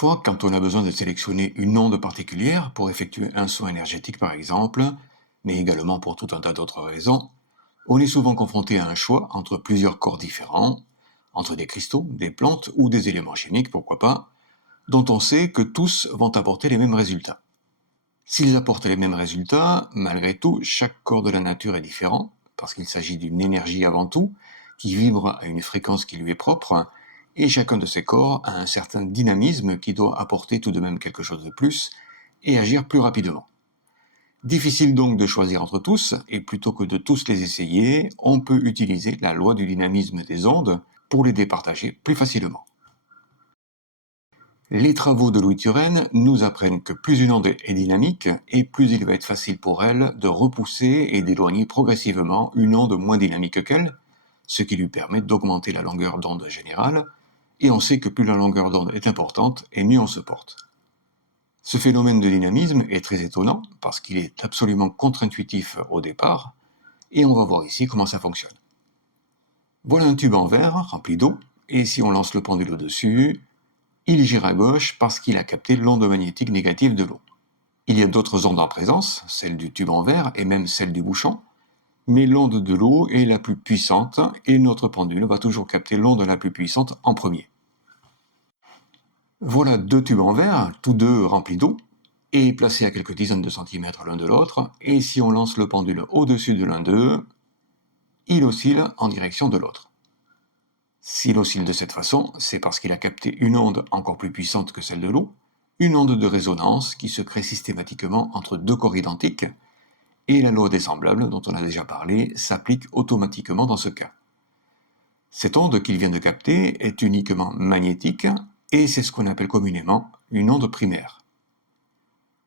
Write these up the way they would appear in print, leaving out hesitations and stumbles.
Parfois, quand on a besoin de sélectionner une onde particulière pour effectuer un soin énergétique par exemple, mais également pour tout un tas d'autres raisons, on est souvent confronté à un choix entre plusieurs corps différents, entre des cristaux, des plantes ou des éléments chimiques, pourquoi pas, dont on sait que tous vont apporter les mêmes résultats. S'ils apportent les mêmes résultats, malgré tout, chaque corps de la nature est différent, parce qu'il s'agit d'une énergie avant tout, qui vibre à une fréquence qui lui est propre, et chacun de ces corps a un certain dynamisme qui doit apporter tout de même quelque chose de plus et agir plus rapidement. Difficile donc de choisir entre tous, et plutôt que de tous les essayer, on peut utiliser la loi du dynamisme des ondes pour les départager plus facilement. Les travaux de Louis Turenne nous apprennent que plus une onde est dynamique, et plus il va être facile pour elle de repousser et d'éloigner progressivement une onde moins dynamique qu'elle, ce qui lui permet d'augmenter la longueur d'onde générale, et on sait que plus la longueur d'onde est importante, et mieux on se porte. Ce phénomène de dynamisme est très étonnant, parce qu'il est absolument contre-intuitif au départ, et on va voir ici comment ça fonctionne. Voilà un tube en verre rempli d'eau, et si on lance le pendule au-dessus, il gira à gauche parce qu'il a capté l'onde magnétique négative de l'eau. Il y a d'autres ondes en présence, celle du tube en verre et même celle du bouchon, mais l'onde de l'eau est la plus puissante et notre pendule va toujours capter l'onde la plus puissante en premier. Voilà deux tubes en verre, tous deux remplis d'eau, et placés à quelques dizaines de centimètres l'un de l'autre, et si on lance le pendule au-dessus de l'un d'eux, il oscille en direction de l'autre. S'il oscille de cette façon, c'est parce qu'il a capté une onde encore plus puissante que celle de l'eau, une onde de résonance qui se crée systématiquement entre deux corps identiques, et la loi des semblables, dont on a déjà parlé, s'applique automatiquement dans ce cas. Cette onde qu'il vient de capter est uniquement magnétique, et c'est ce qu'on appelle communément une onde primaire.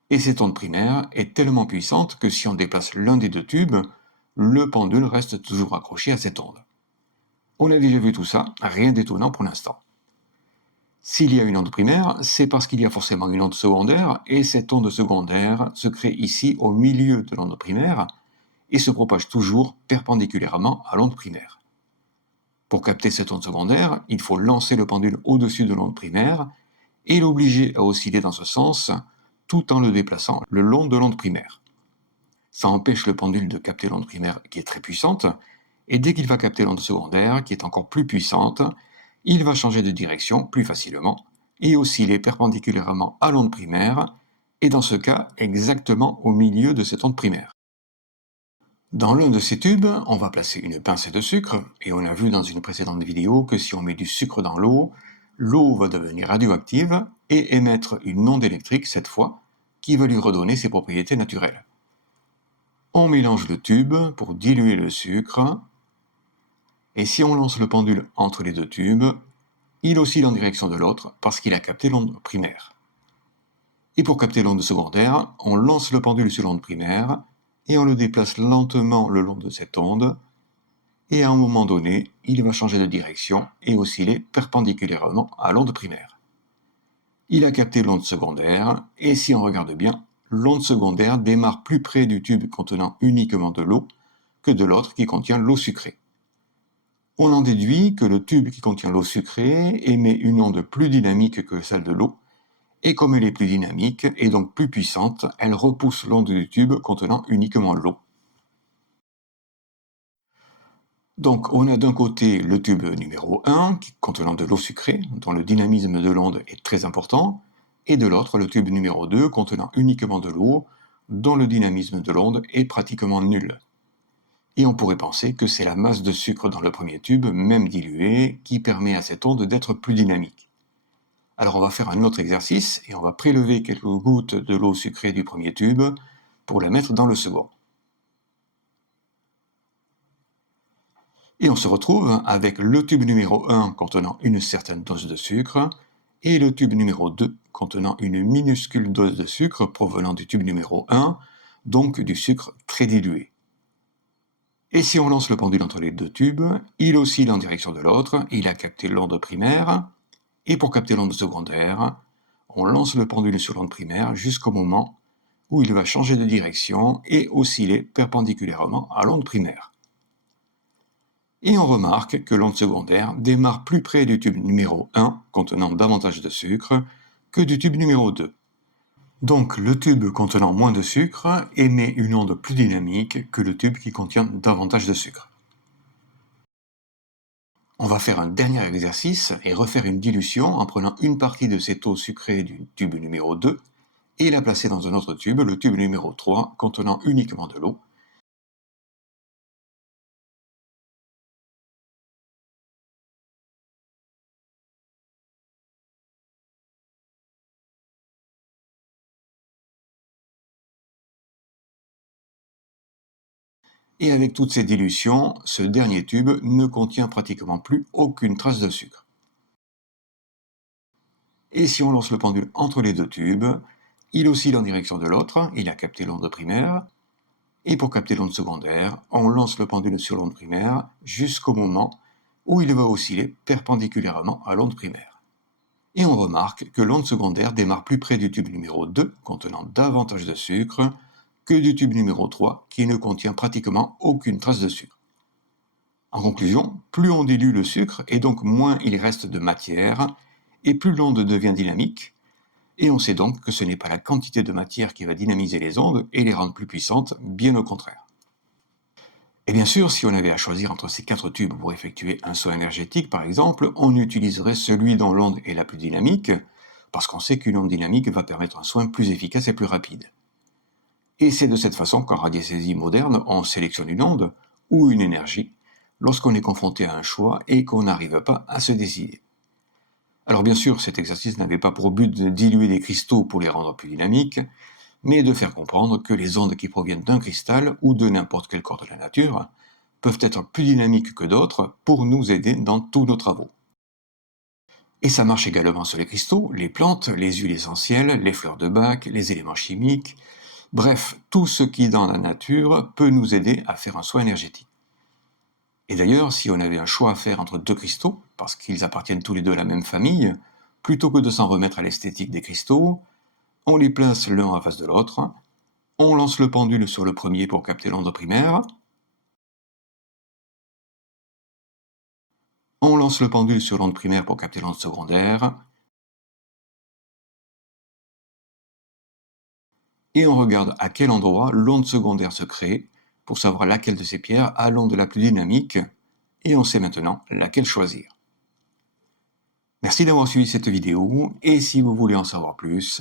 Et cette onde primaire est tellement puissante que si on déplace l'un des deux tubes, le pendule reste toujours accroché à cette onde. On a déjà vu tout ça, rien d'étonnant pour l'instant. S'il y a une onde primaire, c'est parce qu'il y a forcément une onde secondaire, et cette onde secondaire se crée ici au milieu de l'onde primaire, et se propage toujours perpendiculairement à l'onde primaire. Pour capter cette onde secondaire, il faut lancer le pendule au-dessus de l'onde primaire, et l'obliger à osciller dans ce sens, tout en le déplaçant le long de l'onde primaire. Ça empêche le pendule de capter l'onde primaire qui est très puissante, et dès qu'il va capter l'onde secondaire, qui est encore plus puissante, il va changer de direction plus facilement et osciller perpendiculairement à l'onde primaire, et dans ce cas exactement au milieu de cette onde primaire. Dans l'un de ces tubes, on va placer une pincée de sucre, et on a vu dans une précédente vidéo que si on met du sucre dans l'eau, l'eau va devenir radioactive et émettre une onde électrique cette fois, qui va lui redonner ses propriétés naturelles. On mélange le tube pour diluer le sucre, et si on lance le pendule entre les deux tubes, il oscille en direction de l'autre parce qu'il a capté l'onde primaire. Et pour capter l'onde secondaire, on lance le pendule sur l'onde primaire et on le déplace lentement le long de cette onde, et à un moment donné, il va changer de direction et osciller perpendiculairement à l'onde primaire. Il a capté l'onde secondaire, et si on regarde bien, l'onde secondaire démarre plus près du tube contenant uniquement de l'eau que de l'autre qui contient l'eau sucrée. On en déduit que le tube qui contient l'eau sucrée émet une onde plus dynamique que celle de l'eau, et comme elle est plus dynamique et donc plus puissante, elle repousse l'onde du tube contenant uniquement l'eau. Donc on a d'un côté le tube numéro 1, contenant de l'eau sucrée, dont le dynamisme de l'onde est très important, et de l'autre le tube numéro 2, contenant uniquement de l'eau, dont le dynamisme de l'onde est pratiquement nul. Et on pourrait penser que c'est la masse de sucre dans le premier tube, même diluée, qui permet à cette onde d'être plus dynamique. Alors on va faire un autre exercice, et on va prélever quelques gouttes de l'eau sucrée du premier tube pour la mettre dans le second. Et on se retrouve avec le tube numéro 1 contenant une certaine dose de sucre, et le tube numéro 2 contenant une minuscule dose de sucre provenant du tube numéro 1, donc du sucre très dilué. Et si on lance le pendule entre les deux tubes, il oscille en direction de l'autre, il a capté l'onde primaire, et pour capter l'onde secondaire, on lance le pendule sur l'onde primaire jusqu'au moment où il va changer de direction et osciller perpendiculairement à l'onde primaire. Et on remarque que l'onde secondaire démarre plus près du tube numéro 1, contenant davantage de sucre, que du tube numéro 2. Donc le tube contenant moins de sucre émet une onde plus dynamique que le tube qui contient davantage de sucre. On va faire un dernier exercice et refaire une dilution en prenant une partie de cette eau sucrée du tube numéro 2 et la placer dans un autre tube, le tube numéro 3, contenant uniquement de l'eau. Et avec toutes ces dilutions, ce dernier tube ne contient pratiquement plus aucune trace de sucre. Et si on lance le pendule entre les deux tubes, il oscille en direction de l'autre, il a capté l'onde primaire, et pour capter l'onde secondaire, on lance le pendule sur l'onde primaire jusqu'au moment où il va osciller perpendiculairement à l'onde primaire. Et on remarque que l'onde secondaire démarre plus près du tube numéro 2, contenant davantage de sucre, que du tube numéro 3, qui ne contient pratiquement aucune trace de sucre. En conclusion, plus on dilue le sucre, et donc moins il reste de matière, et plus l'onde devient dynamique, et on sait donc que ce n'est pas la quantité de matière qui va dynamiser les ondes et les rendre plus puissantes, bien au contraire. Et bien sûr, si on avait à choisir entre ces 4 tubes pour effectuer un saut énergétique, par exemple, on utiliserait celui dont l'onde est la plus dynamique, parce qu'on sait qu'une onde dynamique va permettre un soin plus efficace et plus rapide. Et c'est de cette façon qu'en radiesthésie moderne, on sélectionne une onde ou une énergie lorsqu'on est confronté à un choix et qu'on n'arrive pas à se décider. Alors bien sûr, cet exercice n'avait pas pour but de diluer des cristaux pour les rendre plus dynamiques, mais de faire comprendre que les ondes qui proviennent d'un cristal ou de n'importe quel corps de la nature peuvent être plus dynamiques que d'autres pour nous aider dans tous nos travaux. Et ça marche également sur les cristaux, les plantes, les huiles essentielles, les fleurs de bac, les éléments chimiques, bref, tout ce qui dans la nature peut nous aider à faire un soin énergétique. Et d'ailleurs, si on avait un choix à faire entre 2 cristaux, parce qu'ils appartiennent tous les deux à la même famille, plutôt que de s'en remettre à l'esthétique des cristaux, on les place l'un en face de l'autre, on lance le pendule sur le premier pour capter l'onde primaire, on lance le pendule sur l'onde primaire pour capter l'onde secondaire, et on regarde à quel endroit l'onde secondaire se crée pour savoir laquelle de ces pierres a l'onde la plus dynamique, et on sait maintenant laquelle choisir. Merci d'avoir suivi cette vidéo, et si vous voulez en savoir plus,